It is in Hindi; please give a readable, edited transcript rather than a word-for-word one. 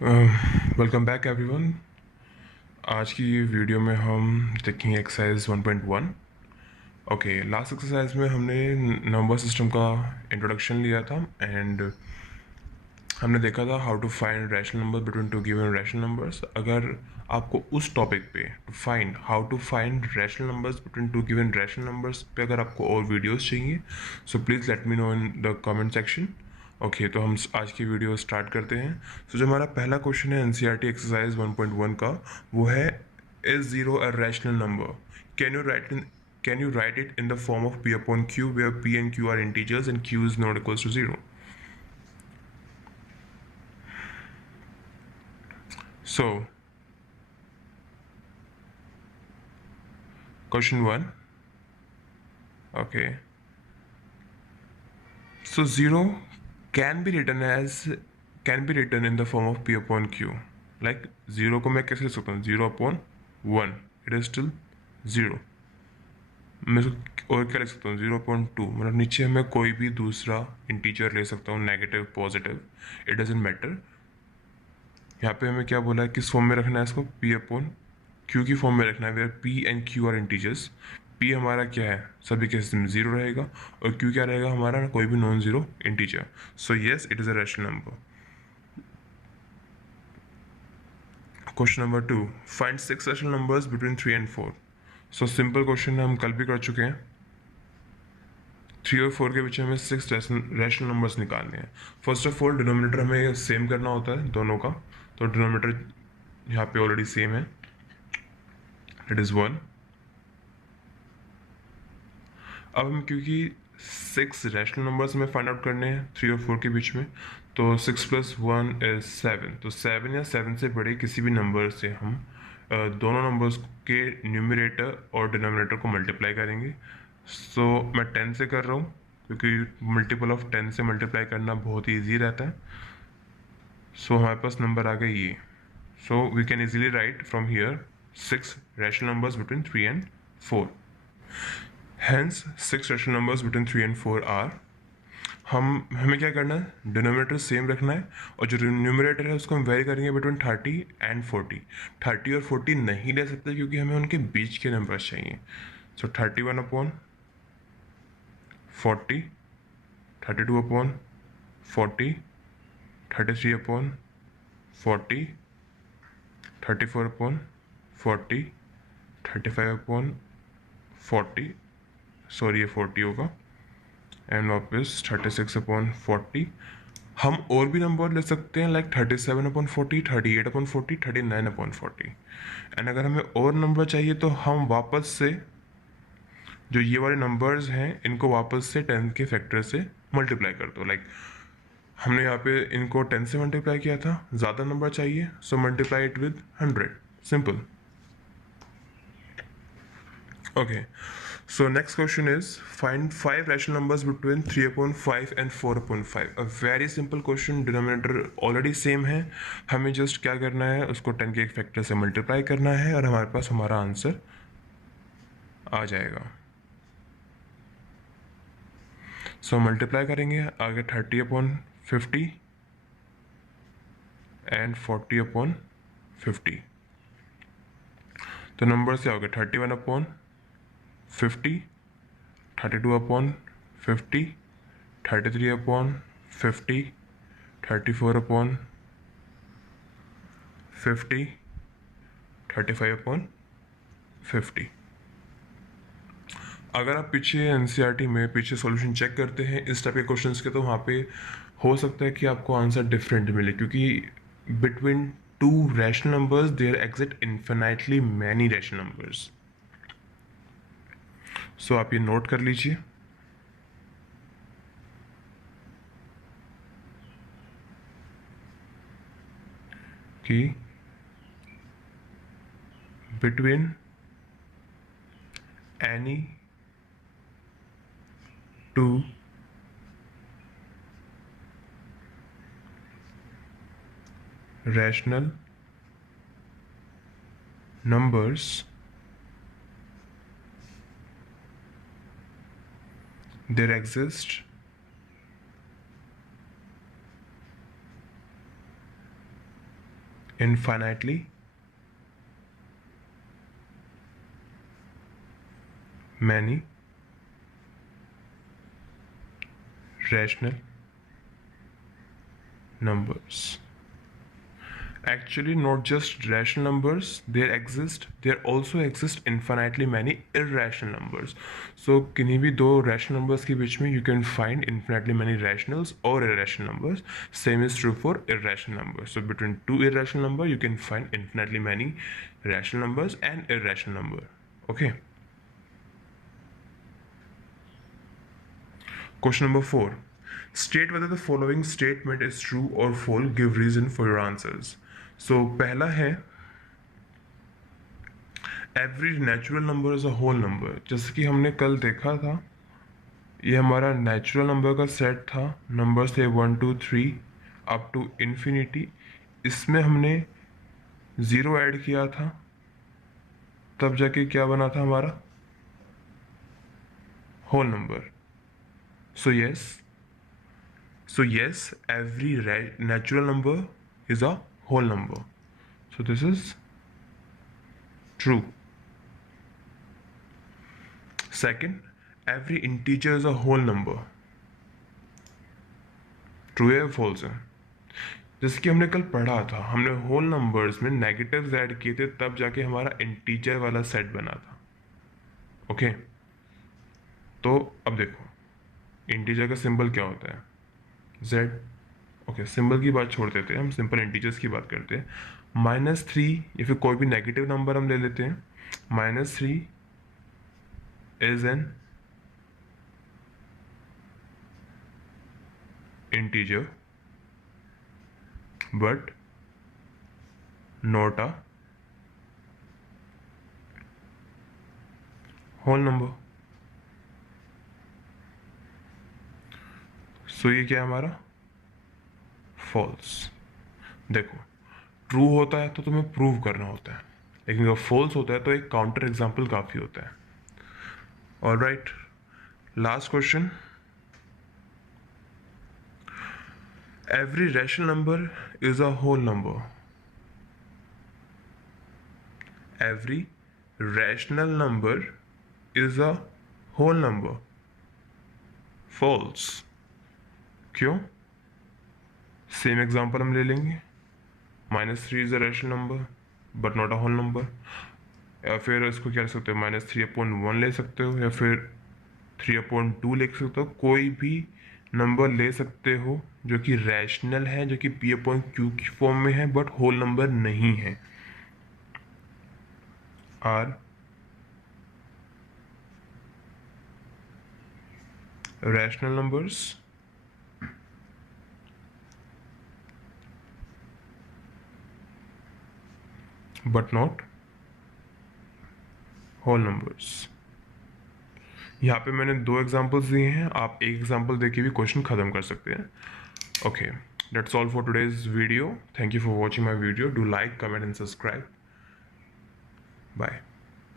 Welcome back everyone. आज की वीडियो में हम देखेंगे एक्सरसाइज 1.1। ओके, लास्ट एक्सरसाइज में हमने नंबर सिस्टम का इंट्रोडक्शन लिया था एंड हमने देखा था how to find rational number between two given rational numbers. अगर आपको उस टॉपिक पे how to find rational numbers between two given rational numbers पे अगर आपको और वीडियोस चाहिए so please let me know in the comment section. Okay, तो हम आज की वीडियो स्टार्ट करते हैं। तो जो हमारा पहला क्वेश्चन है एनसीईआरटी एक्सरसाइज 1.1 का, वो है is zero a rational number? Can you right it in the form of p upon q where p and q are integers and q is not equals to 0? So question 1. Okay, so 0 can be written in the form of p upon q. Like 0 को मैं कैसे लिख सकता हूँ? 0 upon 1, it is still 0. मैं इसको और क्या लिख सकता हूँ? 0.2, मतलब नीचे मैं कोई भी दूसरा इंटीजर ले सकता हूँ, negative positive, it doesn't matter. यहाँ पे हमें क्या बोला है, किस फॉर्म में रखना है इसको? p अपॉन q की फॉर्म में रखना है, where p and q are integers. p हमारा क्या है? सभी केसेस में 0 रहेगा, और q क्या रहेगा हमारा? कोई भी non zero integer. So yes, it is a rational number. Question number 2, find 6 rational numbers between 3 and 4। So simple question है, हम कल भी कर चुके हैं। 3 और 4 के बीच में हमें 6 रैशनल नंबर्स निकालने हैं। फर्स्ट ऑफ ऑल डिनोमिनेटर हमें सेम करना होता है दोनों का, तो डिनोमिनेटर यहाँ पे ऑलरेडी सेम है, इट इज़ 1। अब हम क्योंकि 6 रैशनल नंबर्स हमें फाइंड आउट करने हैं 3 और 4 के बीच में, तो 6 + 1 इज 7। तो 7 या 7 से बड़े किसी भी नंबर से हम दोनों नंबर्स के न्यूमरेटर और डिनोमिनेटर को मल्टीप्लाई करेंगे। सो मैं 10 से कर रहा हूँ क्योंकि मल्टीपल ऑफ 10 से मल्टीप्लाई करना बहुत ही ईजी रहता है। सो हमारे पास नंबर आ गए ये। So we can easily write from here 6 rational numbers between 3 and 4। Hence, 6 rational numbers between 3 and 4 are। हमें क्या करना है? डिनोमिनेटर सेम रखना है, और जो न्यूमरेटर है उसको हम वेरी करेंगे बिटवीन 30 and 40। 30 और 40 नहीं ले सकते क्योंकि हमें उनके बीच के नंबर्स चाहिए। सो 31 upon 40, 32 upon 40, 33 upon 40, 34 upon 40, 35 upon 40, sorry ये 40 होगा, एंड वापस 36 अपॉन 40। हम और भी नंबर ले सकते हैं, like 37 upon 40, 38 upon 40, 39 upon 40। And अगर हमें और नंबर चाहिए तो हम वापस से जो ये वाले नंबर्स हैं इनको वापस से 10 के फैक्टर से मल्टीप्लाई कर दो। लाइक हमने यहाँ पे इनको 10 से मल्टीप्लाई किया था, ज़्यादा नंबर चाहिए so multiply it with 100, simple. Okay, so next question is find 5 rational numbers between 3 upon 5 and 4 upon 5। A very simple question, denominator already same है, हमें जस्ट क्या करना है, उसको 10 के एक फैक्टर से मल्टीप्लाई करना है और हमारे पास हमारा आंसर आ जाएगा। सो मल्टीप्लाई करेंगे, आगे 30 अपॉन 50 एंड 40 अपॉन 50। तो नंबर से आओगे 31 upon 50, 32 upon 50, 33 upon 50, 34 upon 50, 35 upon 50। अगर आप पीछे एनसीईआरटी में पीछे सॉल्यूशन चेक करते हैं इस टाइप के क्वेश्चंस के, तो वहाँ पे हो सकता है कि आपको आंसर डिफरेंट मिले, क्योंकि between two rational numbers there exist infinitely many rational numbers. So आप ये नोट कर लीजिए कि between any two rational numbers there exist infinitely many rational numbers. Actually, not just rational numbers, there also exist infinitely many irrational numbers. So किन्हीं भी दो rational numbers के बीच में you can find infinitely many rationals or irrational numbers. Same is true for irrational numbers. So between two irrational numbers you can find infinitely many rational numbers and irrational number. Okay. Question number 4. State whether the following statement is true or false. Give reason for your answers. So पहला है every natural number is a whole number. जैसे कि हमने कल देखा था, ये हमारा नेचुरल नंबर का सेट था. नंबर्स थे 1 2 3 अप टू इन्फिनिटी. इसमें हमने ज़ीरो ऐड किया था, तब जाके क्या बना था हमारा whole number. So yes, every natural number is a whole number. So this is true. Second, every integer is a whole number. True है false है? जैसे कि हमने कल पढ़ा था, हमने होल नंबर्स में नेगेटिव्स ऐड किए थे, तब जाके हमारा इंटीजर वाला सेट बना था. ओके, तो अब देखो इंटीजर का सिंबल क्या होता है? z. ओके, सिंबल की बात छोड़ देते हैं, हम सिंपल इंटीजर्स की बात करते हैं. -3 या फिर कोई भी नेगेटिव नंबर हम ले लेते हैं. -3 is an integer but not a whole number. So ये क्या है हमारा? फॉल्स. देखो, ट्रू होता है तो तुम्हें प्रूव करना होता है, लेकिन अगर फॉल्स होता है तो एक काउंटर एग्जाम्पल काफ़ी होता है. Alright, last question. Every rational number is a whole number. Every rational number is a whole number. False. क्यों? सेम एग्जांपल हम ले लेंगे. -3 is a rational number but not a whole number. या फिर इसको क्या लिख सकते हो? -3/1 ले सकते हो, या फिर 3/2 लिख सकते हो. कोई भी नंबर ले सकते हो जो कि रैशनल है, जो कि P/Q की फॉर्म में है, बट होल नंबर नहीं है. Are rational numbers but not whole numbers. यहाँ पे मैंने 2 एग्जांपल्स दिए हैं, आप एक एग्जांपल देके भी क्वेश्चन ख़त्म कर सकते हैं. Okay, that's all for today's video. Thank you for watching my video. Do like, comment and subscribe. Bye.